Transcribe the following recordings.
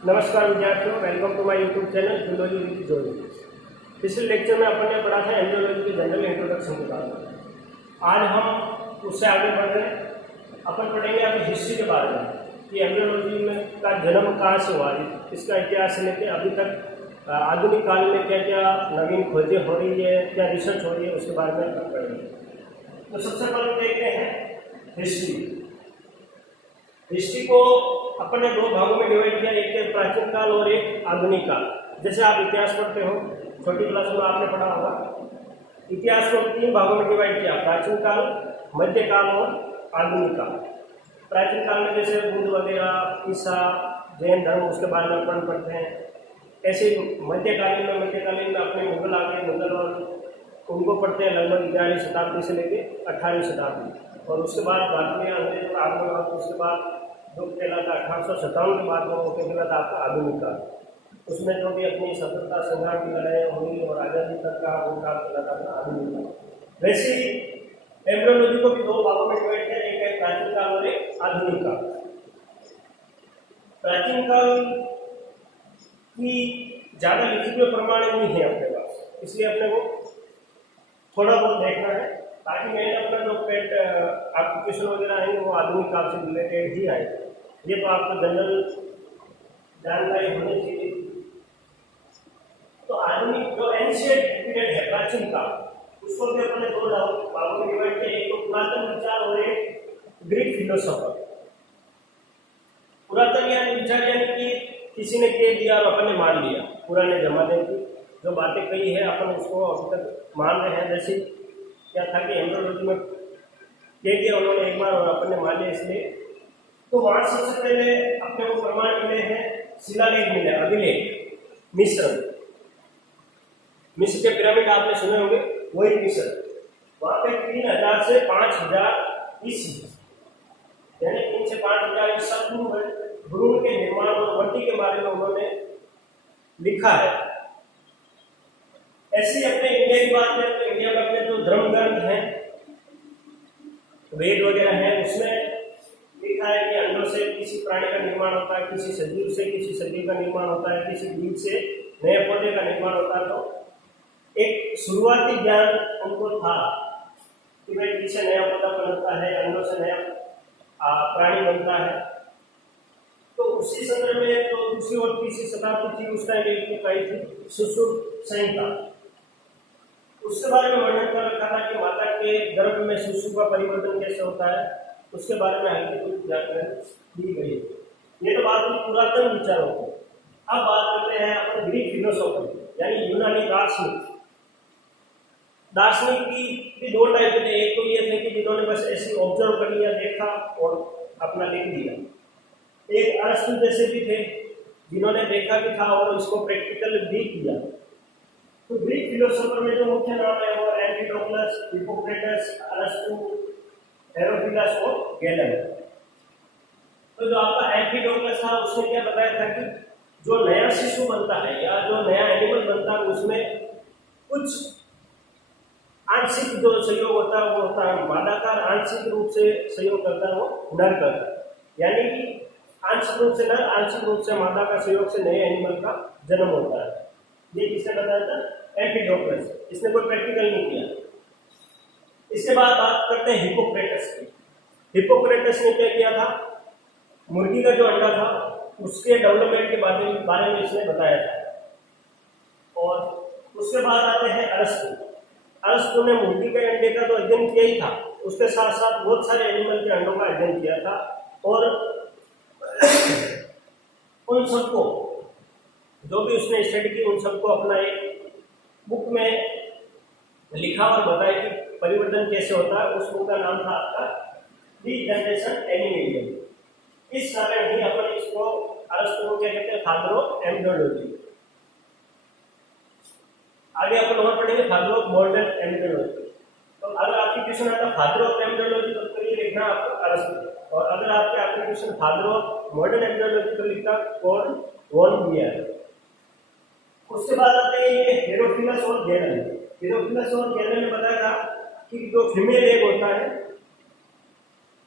नमस्कार विद्यार्थियों, welcome to my YouTube channel zoology with Joey. पिछले लेक्चर में अपन ने पढ़ा था एम्ब्रियोलॉजी के जनरल इंट्रोडक्शन के बारे में। आज हम उससे आगे बढ़ रहे हैं। अपन पढ़ेंगे अभी हिस्ट्री के बारे में कि एम्ब्रियोलॉजी में का जन्म कहाँ से हुआ, इसका इतिहास से लेकर अभी तक आधुनिक काल में क्या क्या नवीन खोजें हो रही है, क्या रिसर्च हो रही है, उसके बारे में अपन पढ़ेंगे। तो सबसे पहले देखते हैं हिस्ट्री। हिस्ट्री को अपन ने दो भागों में डिवाइड किया, एक है प्राचीन काल और एक आधुनिक काल। जैसे आप इतिहास पढ़ते हो, छोटी क्लास में आपने पढ़ा होगा, इतिहास को तीन भागों में डिवाइड किया, प्राचीन काल, मध्यकाल और आधुनिक काल। प्राचीन काल में जैसे बुद्ध वगैरह, ईसा, जैन धर्म, उसके बारे में अपन पढ़ते हैं। ऐसे ही मध्यकालीन में अपने मुगल आ गए, मुगल और उनको पढ़ते हैं लगभग 11वीं शताब्दी से लेकर 18वीं शताब्दी। और उसके बाद भारत में अंग्रेज आगमन हुआ, उसके बाद जो कहलाता 1857 के बाद वो कहलाता आपका आधुनिक काल। उसमें जो भी अपनी स्वतंत्रता संग्राम की लड़ाई हुई और आज़ादी तक का वो काल कहलाता था आधुनिक काल। वैसे ही एम्ब्रियोलॉजी को भी दो भागों में डिवाइड किया, एक है प्राचीन काल और एक आधुनिक काल। प्राचीन काल की ज़्यादा लिखित में प्रमाण नहीं है अपने पास, इसलिए अपने को थोड़ा बहुत देखना है ताकि मैंने अपना जो पेट एप्लीकेशन वगैरह आएंगे वो आधुनिक काल से रिलेटेड ही आए। ये तो आपको जनरल जानकारी होनी चाहिए। तो आधुनिक जो एंशिएंट पीरियड है, प्राचीन काल, उसको भी अपने दो भागों में डिवाइड किया, एक तो पुरातन विचार और एक ग्रीक फिलोसोफर। पुरातन यानी विचार यानी कि किसी ने कह दिया और अपन ने मान लिया, पुराने जमाने की जो बातें कही है अपन उसको अभी तक मान रहे हैं। जैसे क्या था कि एम्ब्रियोलॉजी में कह दिया उन्होंने एक बार और अपन ने मान लिया, इसलिए तो वहां सबसे पहले अपने को प्रमाण मिले हैं, शिलालेख मिले, अभिलेख। मिस्र के पिरामिड आपने सुने होंगे, वही मिस्र। वहां पे 3000 से 5000 ईस्वी यानी 3 से 5000 ईसा पूर्व भ्रूण के निर्माण और वृद्धि के बारे में उन्होंने लिखा है। ऐसी अपने इंडिया की बात करें तो इंडिया में अपने जो धर्म ग्रंथ हैं, वेद वगैरह है, उसमें लिखा है कि अंडों से किसी प्राणी का निर्माण होता है, किसी सजीव से किसी सजीव का निर्माण होता है, किसी बीज से नए पौधे का निर्माण होता है। तो एक शुरुआती ज्ञान उनको था कि भाई बीज से नया पौधा बनता है, अंडों से नया प्राणी बनता है। तो उसी संदर्भ में तो दूसरी और तीसरी शताब्दी थी, उस टाइम एक पाई थी सुश्रुत संहिता। उसके बारे में वर्णन कर रखा था कि माता के गर्भ में शिशु का परिवर्तन कैसे होता है, उसके बारे में हल्की कुछ जानकारी दी गई है। ये तो बात हुई पुरातन विचारों की। अब बात करते हैं अपन ग्रीक फिलोसोफर यानी यूनानी दार्शनिक। दार्शनिक की भी दो टाइप थे, एक तो ये थे कि जिन्होंने बस ऐसे ऑब्जर्व कर लिया, देखा और अपना लिख दिया। एक अरस्तु जैसे भी थे जिन्होंने देखा भी था और उसको प्रैक्टिकल भी किया। तो ग्रीक फिलोसोफर में जो मुख्य नाम है वो एम्फिडोक्लस, हिप्पोक्रेटस, अरस्तु, हेरोफिलस और गैलन। तो जो आपका एम्फिडोक्लस था उसने क्या बताया था कि जो नया शिशु बनता है या जो नया एनिमल बनता है उसमें कुछ आंशिक जो सहयोग होता है वो होता है मादाकार, आंशिक रूप से सहयोग करता है वो नर करता है। यानी कि आंशिक रूप से नर, आंशिक रूप से मादा का सहयोग से नए एनिमल का जन्म होता है। ये किसने बताया था? एम्फिडोक्लस। इसने कोई प्रैक्टिकल नहीं किया। इसके बाद बात करते हैं हिप्पोक्रेटस की। हिप्पोक्रेटस ने क्या किया था? मुर्गी का जो अंडा था उसके डेवलपमेंट के बारे में इसने बताया था। और उसके बाद आते हैं अरस्तु। अरस्तु ने मुर्गी के अंडे का तो अध्ययन किया ही था, उसके साथ साथ बहुत सारे एनिमल के अंडों का अध्ययन किया था और उन सबको जो भी उसने स्टडी की उन सबको अपना एक बुक में लिखा और बताया कि परिवर्तन कैसे होता है। उस बुक का नाम था आपका दी जनरेशन एनिमेलियम। इस कारण ही अपन इसको अरस्तु को क्या कहते हैं? Father of embryology. आगे अपन और पढ़ेंगे फादर ऑफ मॉडर्न एम्ब्रियोलॉजी। तो अगर आपकी क्वेश्चन आता है फादर ऑफ एम्ब्रियोलॉजी तो ये लिखना आपको अरस्तु, और अगर आपके application father of modern embryology तो लिखना कौन? Von Baer. उसके बाद आते हैं ये हेरोफिलस और गैलन। हेरोफिलस और गैलन ने बताया था कि जो फीमेल एग होता है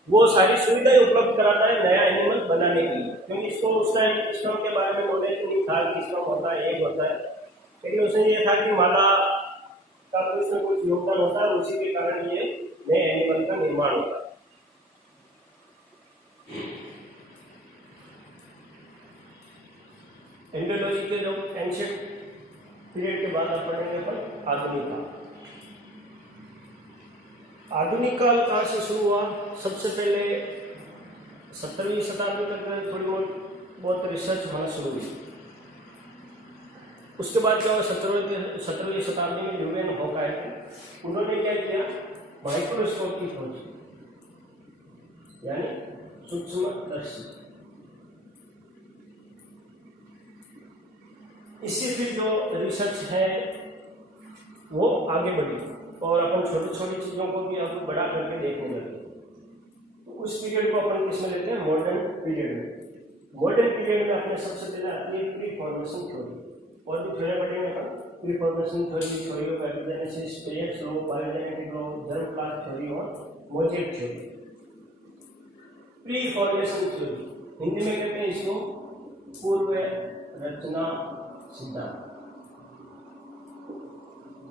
वो सारी सुविधाएं उपलब्ध कराता है नया एनिमल बनाने के लिए, क्योंकि इसको उस टाइम स्टॉम के बारे में नॉलेज नहीं था कि स्टॉम होता है, एक होता है, लेकिन उसने ये था कि मादा का कुछ न कुछ योगदान होता है, उसी के कारण ये नए एनिमल का निर्माण होता है। एम्ब्रियोलॉजी के जो एंशिएंट पीरियड के बाद आप पढ़ेंगे पर आधुनिक काल। आधुनिक काल कहाँ से शुरू हुआ? सबसे पहले 17वीं शताब्दी तक थोड़ी बहुत रिसर्च होना शुरू हुई। उसके बाद जो 17वीं शताब्दी में ल्यूवेन होका है, उन्होंने क्या किया, माइक्रोस्कोप की खोज, यानी सूक्ष्मदर्शी। इससे फिर जो रिसर्च है वो आगे बढ़ी और अपन छोटी छोटी चीज़ों को भी अब बड़ा करके देखने लगे। तो उस पीरियड को अपन किसमें लेते हैं? मॉडर्न पीरियड में। मॉडर्न पीरियड में अपने सबसे पहले आती है प्री फॉर्मेशन थ्योरी, और भी थ्योरी पढ़ेंगे अपन। Pre formation theory of epigenesis, Baer's law, biogenetic law, germ class theory और mosaic theory. Pre formation theory Hindi में कहते हैं इसको पूर्व रचना सिद्धांत।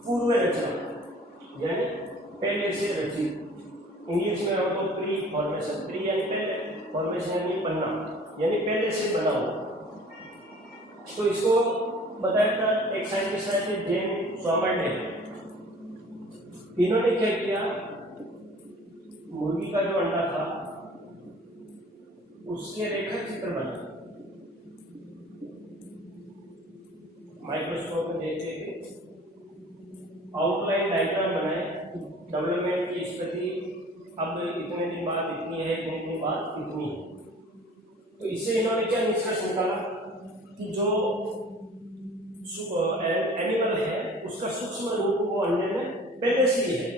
पूर्व रचना यानी पहले से रचित, इंग्लिश में हो तो प्री फॉर्मेशन। प्री यानी पहले, फॉर्मेशन यानी बनना, यानी पहले से बना हुआ। तो इसको बताया था एक साइंटिस्ट आए थे, जेन स्वामरडेल। इन्होंने क्या किया, मुर्गी का जो अंडा था उसके रेखा चित्र बनाए, माइक्रोस्कोप में देख के आउटलाइन डायग्राम बनाए, डेवलपमेंट की स्थिति अब इतने दिन बाद इतनी है, इतने दिन बाद इतनी है। तो इससे इन्होंने क्या निष्कर्ष निकाला कि जो एनिमल है उसका सूक्ष्म रूप वो अंडे में पहले से ही है,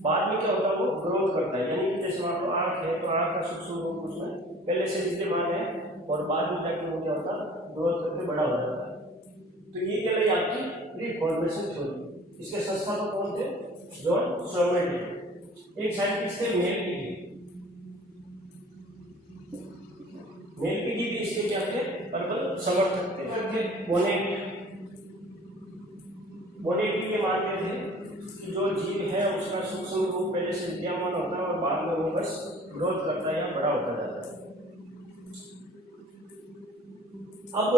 बाद में क्या होता है वो ग्रोथ करता है। यानी जैसे वहाँ पर आँख है तो आँख का सूक्ष्म रूप उसमें पहले से विद्यमान है और बाद में जाके वो क्या होता है, ग्रोथ करके बड़ा हो जाता है। तो ये क्या रही आपकी प्री फॉर्मेशन थ्योरी। इसके संस्थापक कौन थे? जॉन स्वामरडेल। एक साइंटिस्ट थे मेल पिगी। मेल पिगी भी इसके क्या थे? प्रबल समर्थक थे। बोनेट के मानते थे कि जो जीव है उसका सूक्ष्म रूप पहले से विद्यमान होता है और बाद में वो बस ग्रोथ करता है या बड़ा होता जाता है। अब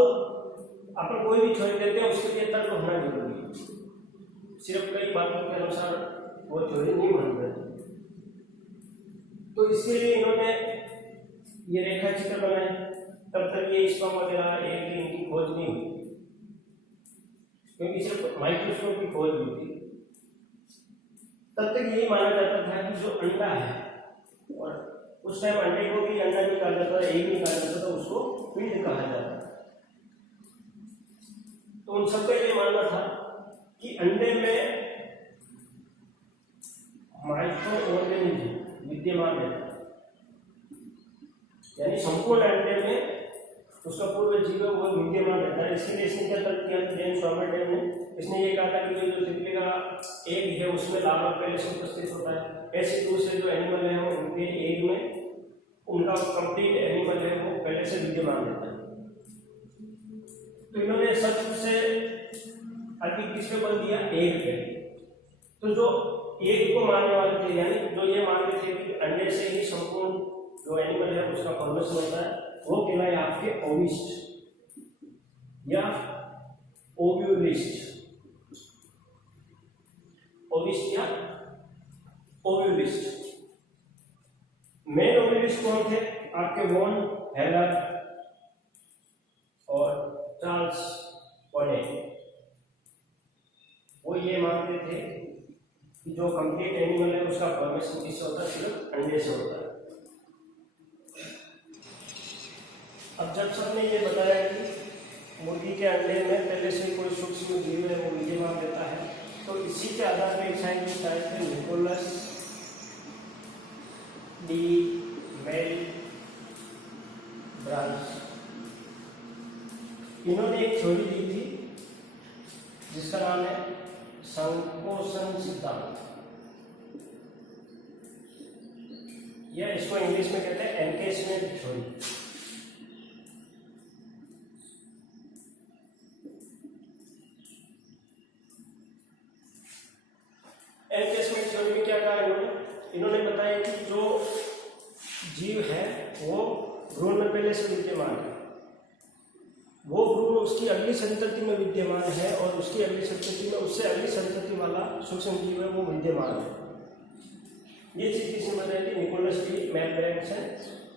अपन कोई भी थ्योरी देते हैं उसके लिए तर्क होना जरूरी है, सिर्फ कई बातों के अनुसार वो थ्योरी नहीं मान रहे। तो इसके लिए इन्होंने ये रेखा चित्र बनाए। तब तक ये स्पर्म वगैरह एक इनकी खोज नहीं हुई, क्योंकि सिर्फ माइक्रोस्कोप की खोज हुई थी। तब तक यही माना जाता था कि जो अंडा है, और उस टाइम अंडे को भी अंडा नहीं कहा जाता था, एक नहीं कहा जाता था, उसको पिंड कहा जाता था। तो उन सबका ये मानना था कि अंडे में माइक्रो ऑर्गेनिज्म विद्यमान है, यानी संपूर्ण अंडे में उसका पूर्व जीव वो विद्यमान रहता है। इसके लिए इसने क्या तर्क किया? जेन स्वामरडेल ने इसने ये कहा था कि जो तितली का एग है उसमें लार्वा पहले से उपस्थित होता है, ऐसे दूसरे जो एनिमल है वो उनके एग में उनका कंप्लीट एनिमल है वो पहले से विद्यमान रहता है। तो इन्होंने सबसे अधिक किसके बल दिया? एग पे। तो जो एग को मानने वाले थे, यानी जो ये मानते थे कि अंडे से ही संपूर्ण जो एनिमल है उसका फॉर्मेशन होता है, वो कहलाए आपके ओविस्ट या ओव्यूलिस्ट। ओविस्ट या ओव्यूलिस्ट। मेन ओव्यूलिस्ट कौन थे? आपके वॉन हेलर और चार्ल्स बॉने। वो ये मानते थे कि जो कंप्लीट एनिमल है उसका फॉर्मेशन किससे होता है? सिर्फ अंडे से होता है। अब जब सबने ये बताया कि मुर्गी के अंडे में पहले से कोई सूक्ष्म जीव है वो विद्यमान रहता है, तो इसी के आधार पर एक साइंटिस्ट आए थे, निकोलस डी मेल ब्रांच। इन्होंने एक थ्योरी दी थी जिसका नाम है संकोचन सिद्धांत। या इसको इंग्लिश में कहते हैं एनकेसमेंट थ्योरी। एनकेसमेंट थ्योरी में क्या कहा इन्होंने बताया कि जो जीव है वो भ्रूण में पहले से विद्यमान है, वो भ्रूण उसकी अगली संतति में विद्यमान है और उसकी अगली संतति में उससे अगली संतति वाला सूक्ष्म जीव है वो विद्यमान है। ये चीज किसी ने बताई थी, निकोलस डी मैकब्राइड है,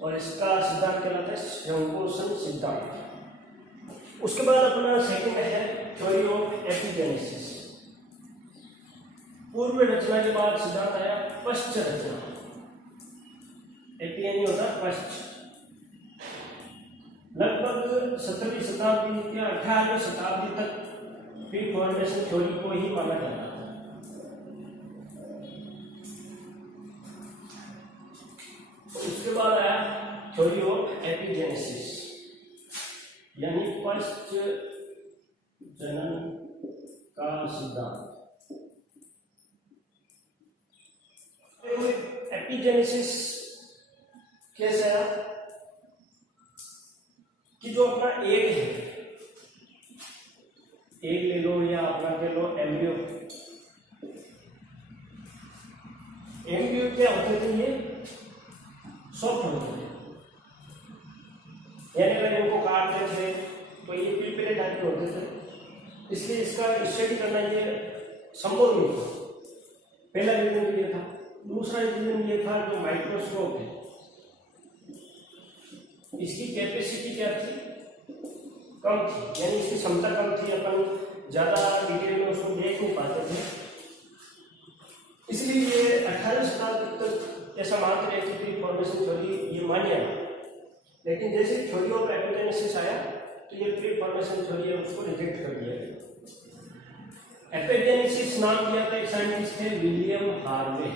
और इसका सिद्धांत कहलाता है संकोचन सिद्धांत। उसके बाद अपना सेकंड है थ्योरी ऑफ एपिजेनेसिस। पूर्व रचना के बाद सिद्धांत आया पश्च रचना। एपी नहीं होता, पश्च। लगभग 17वीं शताब्दी या 18वीं शताब्दी तक प्री फॉर्मेशन थ्योरी को ही माना जाता था। उसके बाद आया थ्योरी ऑफ एपिजेनेसिस, यानी पश्च जनन का सिद्धांत। एपिजेनेसिस कैसे आया कि जो अपना एग है, एग ले लो या अपना कह लो एम्ब्रियो। एम्ब्रियो क्या होते थे, ये सॉफ्ट होते थे, यानी अगर इनको काटते थे तो ये पिलपिले टाइप के होते थे, इसलिए इसका स्टडी करना ये संभव नहीं था। पहला रीजन ये था। दूसरा रीजन ये था जो माइक्रोस्कोप है, इसकी कैपेसिटी क्या थी, कम थी, यानी इसकी क्षमता कम थी, अपन ज्यादा डिटेल में उसको देख नहीं पाते थे। इसलिए ये 18वीं शताब्दी तक ऐसा मानते रहे कि प्री फॉर्मेशन थ्योरी ये मान्य है। लेकिन जैसे थ्योरी ऑफ एपिजेनेसिस आया तो ये प्री फॉर्मेशन थ्योरी है उसको रिजेक्ट कर दिया गया। एपिजेनेसिस नाम दिया था एक साइंटिस्ट थे विलियम हार्वे।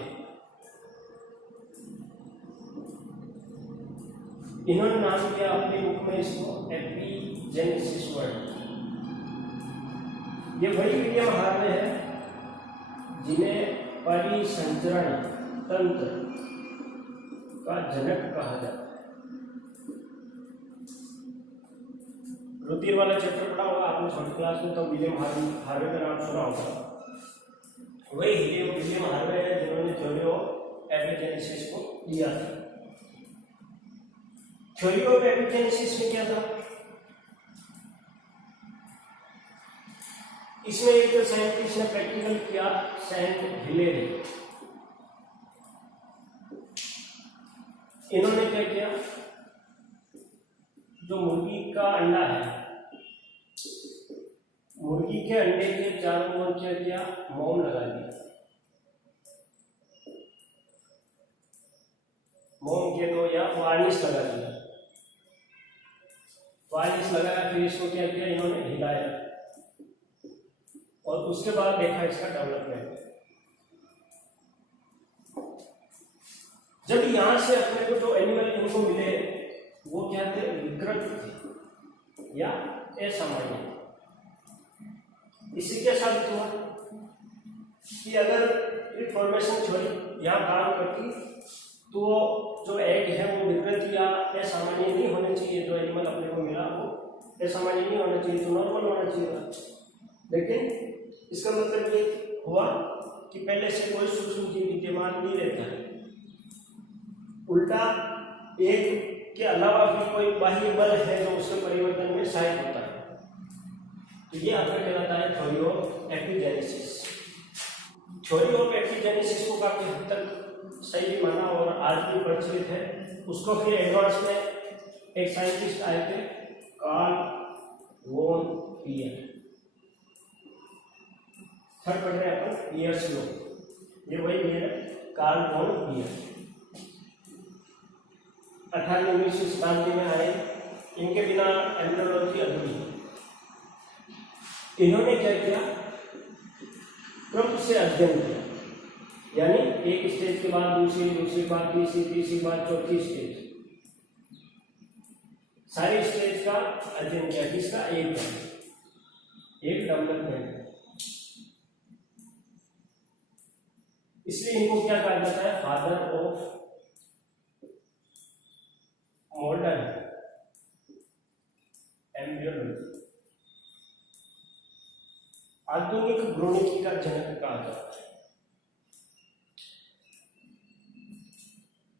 इन्होंने नाम दिया अपने बुक में इसको एपिजेनेसिस वर्ड। ये वही विलियम हार्वे है जिन्हें परिसंचरण तंत्र का जनक कहा जाता है। रुधिर वाला चैप्टर पढ़ा होगा आपने छोटी क्लास में, तो विलियम हार्वे का नाम सुना होगा। वही विलियम हार्वे है जिन्होंने थ्योरी ऑफ एपिजेनेसिस को दिया था। थ्योरी ऑफ एपिजेनेसिस में क्या था, इसमें एक साइंटिस्ट ने प्रैक्टिकल किया, सेंट हिलेरी। इन्होंने क्या किया, जो मुर्गी का अंडा है, मुर्गी के अंडे के चारों ओर क्या किया, मोम लगा दिया। मोम के दो या वार्निश लगा दिया। वार्निश लगाया, फिर इसको क्या किया, इन्होंने हिलाया और उसके बाद देखा इसका डेवलपमेंट। जब यहां से अपने को जो एनिमल इनको मिले वो क्या थे, विकृत थे या असामान्य। इससे क्या साबित हुआ कि अगर फॉर्मेशन थ्योरी यहाँ काम करती तो जो एग है वो विकृत या असामान्य नहीं होने चाहिए। जो एनिमल अपने को मिला वो असामान्य नहीं होना चाहिए, तो नॉर्मल होना चाहिए। लेकिन इसका मतलब ये हुआ कि पहले से कोई सूक्ष्म जीव विद्यमान नहीं रहता है, उल्टा एक के अलावा भी कोई बाह्य बल है जो उसके परिवर्तन में सहायक होता है। तो ये आपका कहलाता है थ्योरी ऑफ एपिजेनेसिस। थ्योरी ऑफ एपिजेनेसिस को काफी हद तक सही भी माना और आज भी प्रचलित है। उसको फिर एडवांस में एक साइंटिस्ट आए थे, कार्ल वॉन पियर। थर्ड पढ़ रहे हैं अपन पियर्स लॉ, ये वही है कार्ल वॉन पियर। 18वीं शताब्दी में आए, इनके बिना एम्ब्रियोलॉजी अधूरी है। इन्होंने क्या किया, क्रम से अध्ययन किया, यानी एक स्टेज के बाद दूसरी, दूसरी बार तीसरी, तीसरी बार चौथी स्टेज, सारी स्टेज का अध्ययन किया। किसका, एक डेवलपमेंट। इसलिए इनको क्या कहा जाता है, फादर ऑफ मॉडर्न एम्ब्रियोलॉजी आधुनिक भ्रूणिकी का जनक कहा जाता है।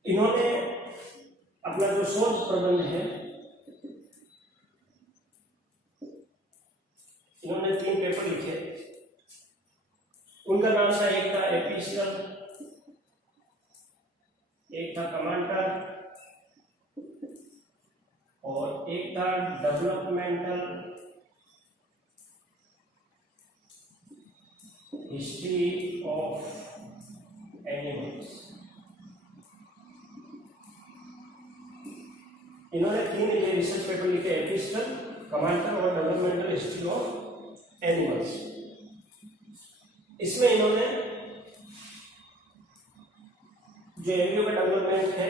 इन्होंने अपना जो शोध प्रबंध है, इन्होंने 3 पेपर लिखे। उनका नाम था, एक था एपिस्टल, एक था कमांडर और एक था डेवलपमेंटल हिस्ट्री ऑफ एनिमल्स। इन्होंने 3 ये रिसर्च पेपर लिखे, एपिस्टल, कमांडर और डेवलपमेंटल हिस्ट्री ऑफ एनिमल्स। इसमें इन्होंने जो एम्ब्रियो का डेवलपमेंट है,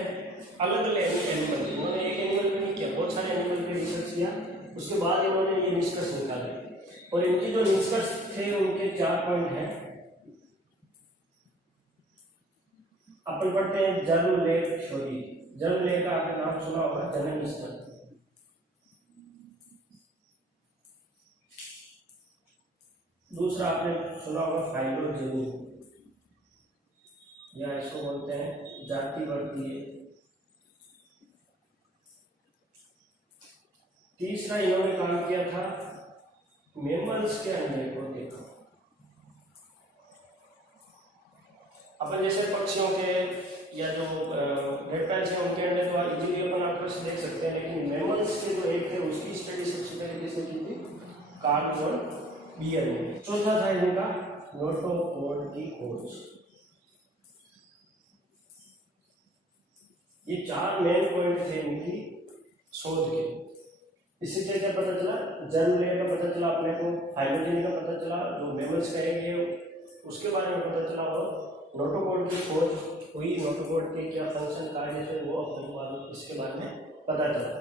अलग अलग एनिमल, इन्होंने एक एनिमल पे नहीं किया, बहुत सारे एनिमल पे रिसर्च किया। उसके बाद इन्होंने ये निष्कर्ष निकाले और इनके जो निष्कर्ष थे उनके 4 पॉइंट हैं। अपन पढ़ते हैं germ leg theory. Germ leg का आपने नाम सुना होगा, जनन स्थल। दूसरा आपने सुना होगा फाइलोजेनी, या इसको बोलते हैं जाति वर्गीय। तीसरा इन्होंने काम किया था मेमल्स के अंडे को देखा। अपन जैसे पक्षियों के या जो रेप्टाइल्स हैं उनके अंडे तो इजीली अपन आंखों से देख सकते हैं, लेकिन मेमल्स के जो एक थे उसकी स्टडी सबसे पहले किसने की थी? कार्ल और बियर ने। चौथा था इनका नोटोपॉड की खोज। ये 4 मेन पॉइंट थे इनकी शोध के। इससे क्या क्या पता चला? जर्म लेग का पता चला अपने को, फाइलोजेनी का पता चला, जो मेमल्स कहेंगे उसके बारे में पता चला, और नोटोपॉड की खोज हुई। नोटोपॉड के क्या फंक्शन कार्य थे वो अपने को इसके बारे में पता चला।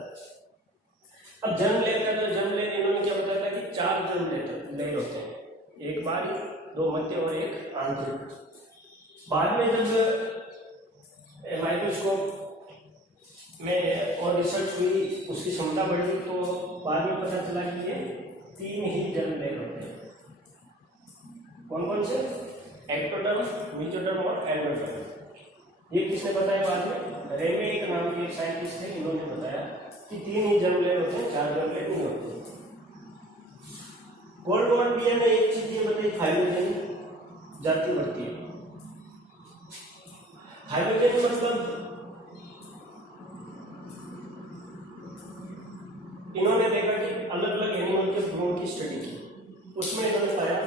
अब जर्म लेग का जो जर्म लेग इन्होंने क्या बताया था कि 4 जर्म लेग होते हैं, एक बाहरी, 2 मध्य और एक आंतरिक। बाद में जब माइक्रोस्कोप में और रिसर्च हुई, उसकी क्षमता बढ़ी, तो बाद में पता चला कि ये 3 ही जर्म लेग होते हैं। कौन कौन से? एक्टोडर्म, मेसोडर्म और एंडोडर्म। ये किसने बताया बाद में? रेमे एक नाम के एक साइंटिस्ट थे, इन्होंने बताया कि 3 ही जर्म लेग होते हैं, 4 जर्म लेग नहीं होते। गोल्डमैन बियर ने एक चीज ये बताई, फाइलोजेनी, जाति वर्गीय। फाइलोजेनी मतलब इन्होंने देखा कि अलग अलग एनिमल के भ्रूण की स्टडी की। उसमें इन्होंने पाया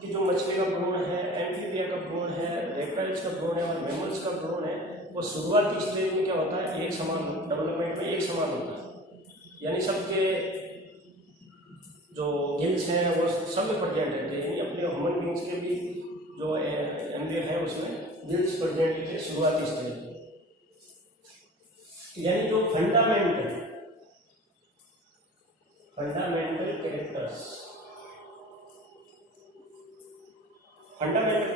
कि जो मछली का भ्रूण है, एम्फीबिया का भ्रूण है, रेप्टाइल्स का भ्रूण है और मैमल्स का भ्रूण है, वो शुरुआती स्टेज में क्या होता है? एक समान, डेवलपमेंट में एक समान होता है। यानी सबके जो गिल्स हैं वो सब में प्रेजेंट रहते हैं। यानी अपने ह्यूमन बींग्स के भी जो एम्ब्रियो है उसमें गिल्स प्रेजेंट रहते हैं शुरुआती स्टेज में। यानी जो फंडामेंटल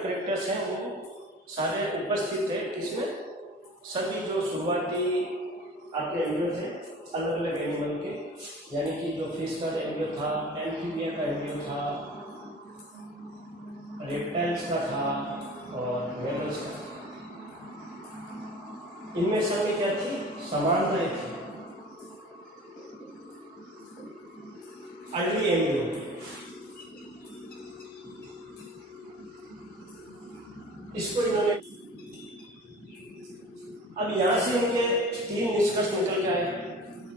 कैरेक्टर्स हैं वो सारे उपस्थित है किसमें? सभी जो शुरुआती आपके एम्ब्रियो थे अलग अलग एनिमल के, यानी कि जो फिश का एम्ब्रियो था, एम्फीबिया का एम्ब्रियो था, रेप्टाइल्स का था और मैमल्स का। इनमें सभी क्या थी? समानताएं थी। अर्ली एम्ब्रियो, इसको इन्होंने, अब यहां से इनके 3 निष्कर्ष निकल के आए।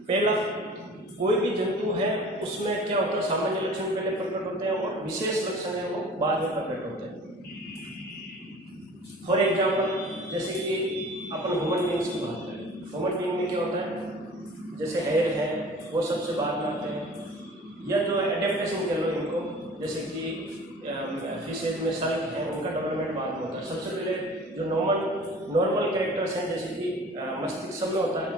पहला, कोई भी जंतु है उसमें क्या होता है? सामान्य लक्षण पहले प्रकट होते हैं और विशेष लक्षण है वो बाद में प्रकट होते हैं। फॉर एग्जाम्पल, जैसे कि अपन ह्यूमन बींग्स की बात करें, ह्यूमन बींग में क्या होता है? जैसे हेयर है वो सबसे बाद में आते हैं, या जो एडेप्टेशन कह लो इनको, जैसे कि फिशेज में सर्क हैं उनका डेवलपमेंट बाद में होता है। सबसे पहले जो नॉर्मल कैरेक्टर्स हैं, जैसे कि मस्तिष्क सब में होता है,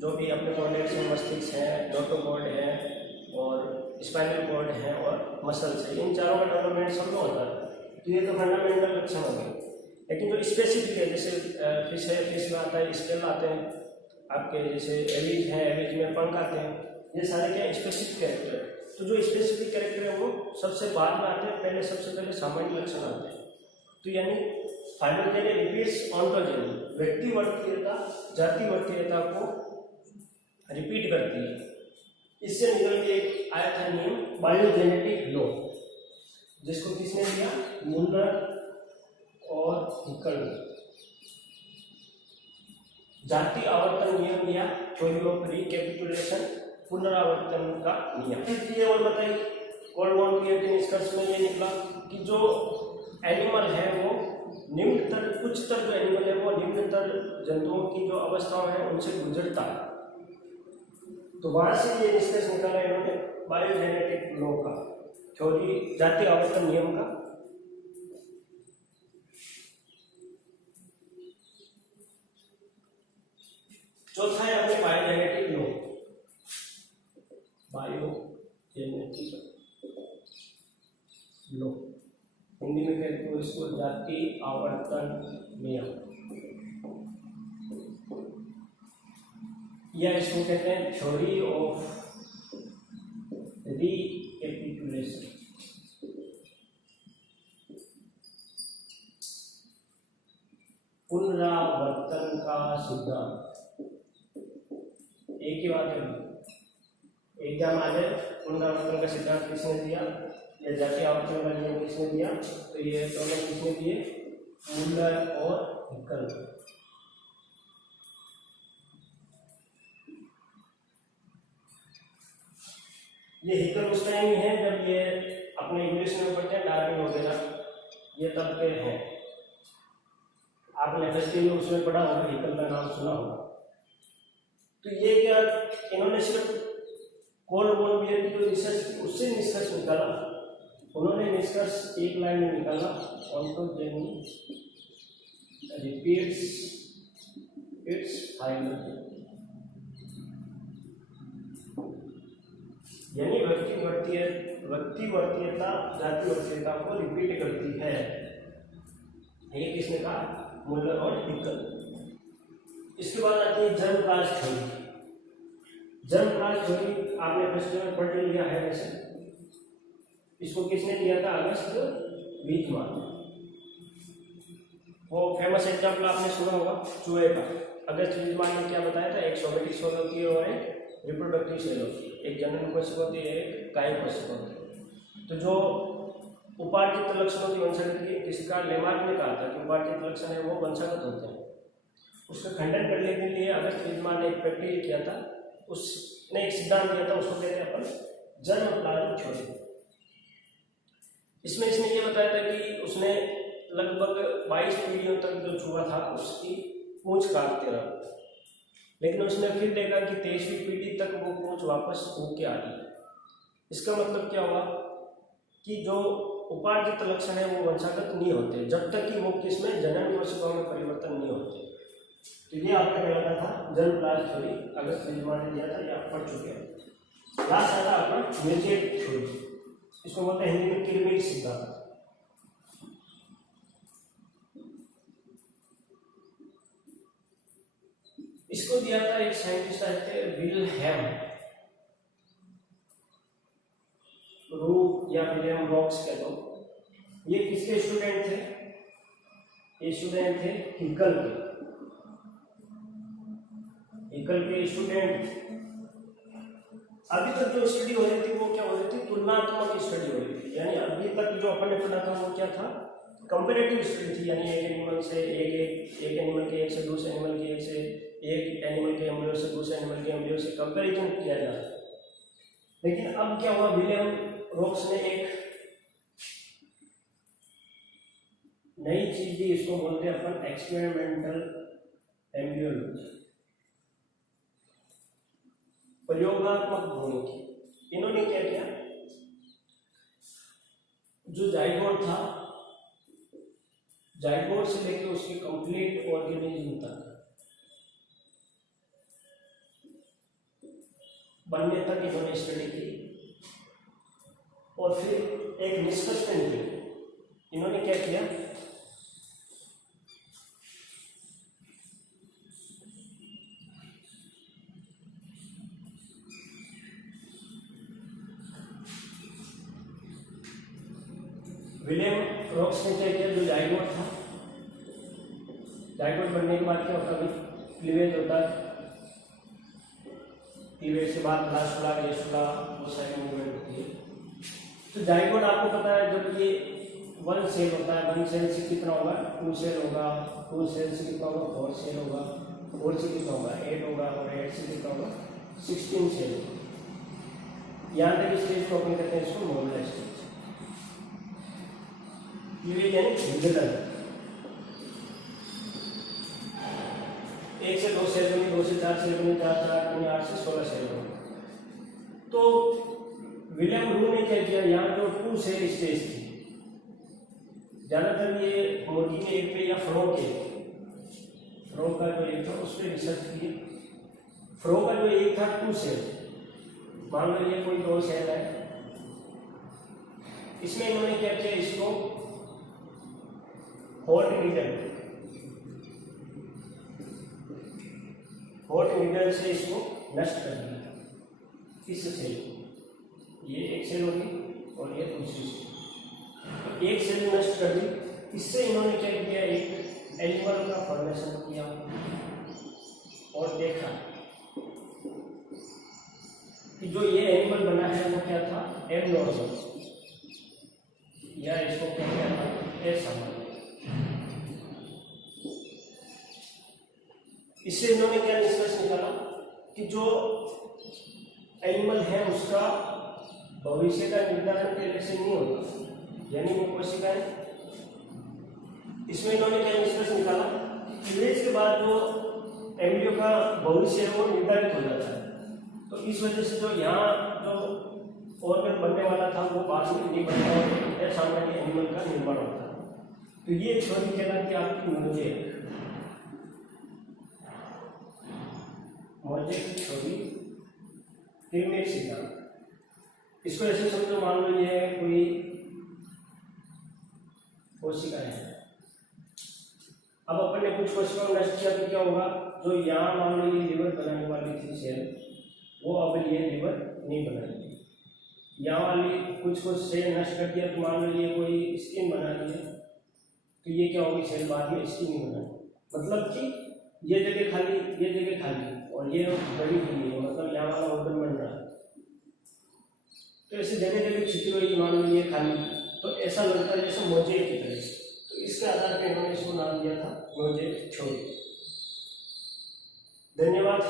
जो भी अपने कॉर्टेक्स हैं, मस्तिष्क है, नोटोकॉर्ड है और स्पाइनल कॉर्ड है और मसल्स है, इन चारों का डेवलपमेंट सब में होता है। तो ये तो फंडामेंटल लक्षण हो गए। लेकिन जो स्पेसिफिक है, जैसे फिश है, फिश में आता है स्केल आते हैं, आपके जैसे एविज हैं, एविज में पंख आते हैं, ये सारे क्या स्पेसिफिक कैरेक्टर है। तो जो स्पेसिफिक कैरेक्टर है वो सबसे बाद में आते हैं, पहले सबसे पहले सामान्य लक्षण आते हैं। तो यानी फाइलोजेनी रिपीट्स ऑन्टोजेनी, व्यक्ति वर्तीयता जाति वर्तीयता को रिपीट करती है। इससे निकल के एक आया था नियम बायोजेनेटिक लॉ, जिसको किसने दिया? मुल्लर और हिकल। जाति आवर्तन नियम दिया, थ्योरी ऑफ रिकैपिटुलेशन, पुनरावर्तन का नियम। इसलिए और बताइए कोलबर्न के निष्कर्ष में ये निकला कि जो एनिमल है वो निम्नतर, उच्चतर जो एनिमल है वो निम्नतर जंतुओं की जो अवस्थाएं हैं उनसे गुजरता है। तो वहां से ये निष्कर्ष निकाला इन्होंने बायोजेनेटिक लॉ का, थ्योरी जाति आवर्तन नियम का। चौथा है अपने biogenetic law, biogenetic law, Hindi में कहते हैं इसको जाति आवर्तन नियम, या इसको कहते हैं थ्योरी ऑफ रिकैपिटुलेशन। पुनरावर्तन का सिद्धांत। एक ही बात है, एग्जाम आ जाए, पुनरावर्तन का सिद्धांत किसने दिया या जाति आवर्तन का नियम किसने दिया? तो ये दोनों किसने दिए? मुल्लर और हिकल। ये हिकल उस टाइम ही है जब ये अपने इंग्लिश में पढ़ते हैं डार्विन वगैरह, ये तब के हैं। आपने एफएसटी में उसमें पढ़ा होगा, हिकल का नाम सुना होगा। तो ये क्या, इन्होंने सिर्फ कोलबर्न की जो रिसर्च उससे निष्कर्ष निकाला, उन्होंने निष्कर्ष एक लाइन में निकाला, ऑन्टोजेनी रिपीट्स इट्स फाइलोजेनी, यानी व्यक्ति वर्तीयता जाति वर्तीयता को रिपीट करती है। ये किसने कहा? मुल्लर और हिकल। इसके बाद आती है जन्मकाल थ्योरी। जन्मकाल थ्योरी आपने फर्स्ट में पढ़ लिया है वैसे। इसको किसने दिया था? अगस्त वीजमान। वो फेमस एग्जाम्पल आपने सुना होगा चूहे का। अगस्त वीजमान ने क्या बताया था? एक सोमेटिक सेल होती है और एक रिप्रोडक्टिव सेल होती है, एक जनन कोशिका होती है, एक कायिक कोशिका होती है। तो जो उपार्जित लक्षणों की वंशागत, जिसका लेमार्क ने कहा था कि उपार्जित लक्षण है वो वंशागत होते हैं, उसका खंडन करने के लिए अगस्त वीजमान ने एक प्रक्रिया किया था, उसने एक सिद्धांत दिया था, उसको कहते हैं अपन जन्मकाल थ्योरी। इसमें इसने ये बताया था कि उसने लगभग 22 पीढ़ियों तक जो चूहा था उसकी पूंछ काटते रहा, लेकिन उसने फिर देखा कि 23वीं पीढ़ी तक वो पूंछ वापस उग के आ गई। इसका मतलब क्या हुआ कि जो उपार्जित लक्षण है वो वंशागत नहीं होते जब तक कि वो किसमें जनन कोशिकाओं में परिवर्तन नहीं होते। तो ये आपका कहलाता था जन्मकाल थ्योरी, अगस्त वीजमान ने दिया था, ये आप पढ़ चुके हैं। लास्ट आता आपका मिर्जेट थ्योरी, इसको बोलते हैं हिंदी में किरमिट सिद्धांत। इसको दिया था एक साइंटिस्ट आए थे विल्हेम रूप या विलियम रॉक्स कह लो। ये किसके स्टूडेंट थे? ये स्टूडेंट थे हिकल के। हिकल के स्टूडेंट। अभी तक जो स्टडी हो रही थी वो क्या हो रही थी? तुलनात्मक स्टडी हो रही थी, यानी अभी तक जो अपन ने पढ़ा था वो क्या था? कंपैरेटिव स्टडी थी, यानी एक एनिमल से एक एनिमल के एक से दूसरे एनिमल के एक से एक एनिमल के एम्ब्रियो से दूसरे एनिमल के एम्ब्रियो से कंपैरिजन किया जा रहा है। लेकिन अब क्या हुआ? विलियम रॉक्स ने एक नई चीज दी, इसको बोलते हैं अपन एक्सपेरिमेंटल एम्ब्रियोलॉजी, प्रयोगात्मक भूमिका। इन्होंने क्या किया? जो जाइगोट था, जाइगोट से लेकर उसके कंप्लीट ऑर्गेनिज्म तक बनने तक इन्होंने स्टडी की और फिर एक निष्कर्ष पे निकले। इन्होंने क्या किया? विलियम रॉक्स ने क्या किया, जो जाइगोट था, जाइगोट बनने के बाद क्या होता है, क्लीवेज होता है, क्लीवेज के बाद ब्लास्टुला, गेस्टुला, वो सारी मूवमेंट होती है। तो जाइगोट आपको पता है जब ये 1 सेल होता है, 1 सेल से कितना होगा, 2 सेल होगा, 2 सेल से कितना होगा, 4 सेल होगा, 4 से कितना होगा, 8 होगा, और 8 से कितना होगा, 16 सेल होगा। यहाँ तक स्टेज को अपन कहते हैं इसको मोडुलर स्टेज। क्लीवेज यानी विघटन, 1 से 2 सेल बनी, 2 से 4 सेल बनी, 4 से 8 बनी, 8 से 16 सेल बनी। तो विलियम रू ने क्या किया, यहाँ जो 2 सेल स्टेज थी, ज्यादातर ये मुर्गी के एग पे या फ्रॉग का जो एग था उस पर रिसर्च की। फ्रॉग का जो एग था 2 सेल, मान लो ये कोई 2 सेल है, इसमें इन्होंने क्या किया, इसको हॉट नीडल से इसको नष्ट कर दिया। इस सेल को, ये एक सेल होगी और ये दूसरी सेल, एक सेल नष्ट कर दी। इससे इन्होंने क्या किया, एक एनिमल का फॉर्मेशन किया और देखा कि जो ये एनिमल बना है वो क्या था, एबनॉर्मल, या इसको क्या किया था, असामान्य। इससे इन्होंने क्या निष्कर्ष निकाला कि जो एनिमल है उसका भविष्य का निर्धारण पहले से नहीं होता, यानी वो कोशिकाएं। इसमें इन्होंने क्या निष्कर्ष निकाला, क्लीवेज के बाद जो एम्ब्रियो का भविष्य है वो निर्धारित हो जाता है। तो इस वजह से जो यहाँ जो ऑर्गन बनने वाला था वो बाद में नहीं बनता और असामान्य एनिमल का निर्माण होता है। तो ये थ्योरी कहलाती है आपकी मोज़ेक थ्योरी, प्रीमेट सिद्धांत। इसको ऐसे समझो, मान लो ये कोई कोशिका है, अब अपन ने कुछ कोशिकाओं नष्ट किया तो क्या होगा, जो यहाँ मान लो ये लिवर बनाने वाली थी सेल, वो अब ये लिवर नहीं बनाएगी। यहाँ वाली कुछ सेल नष्ट कर दिया तो मान लो ये कोई स्किन बना ली है, तो ये क्या होगी, सेल बाद में स्किन नहीं बनाएगी। मतलब कि ये जगह खाली, ये जगह खाली और ये बड़ी हुई है, मतलब यहाँ वाला ऑर्गन बन रहा है। तो ऐसे जगह जगह छिद्र हुई, मान लो ये खाली, तो ऐसा लगता है जैसे मोज़ेक की तरह। तो इसके आधार पर इन्होंने इसको नाम दिया था मोज़ेक थ्योरी। धन्यवाद।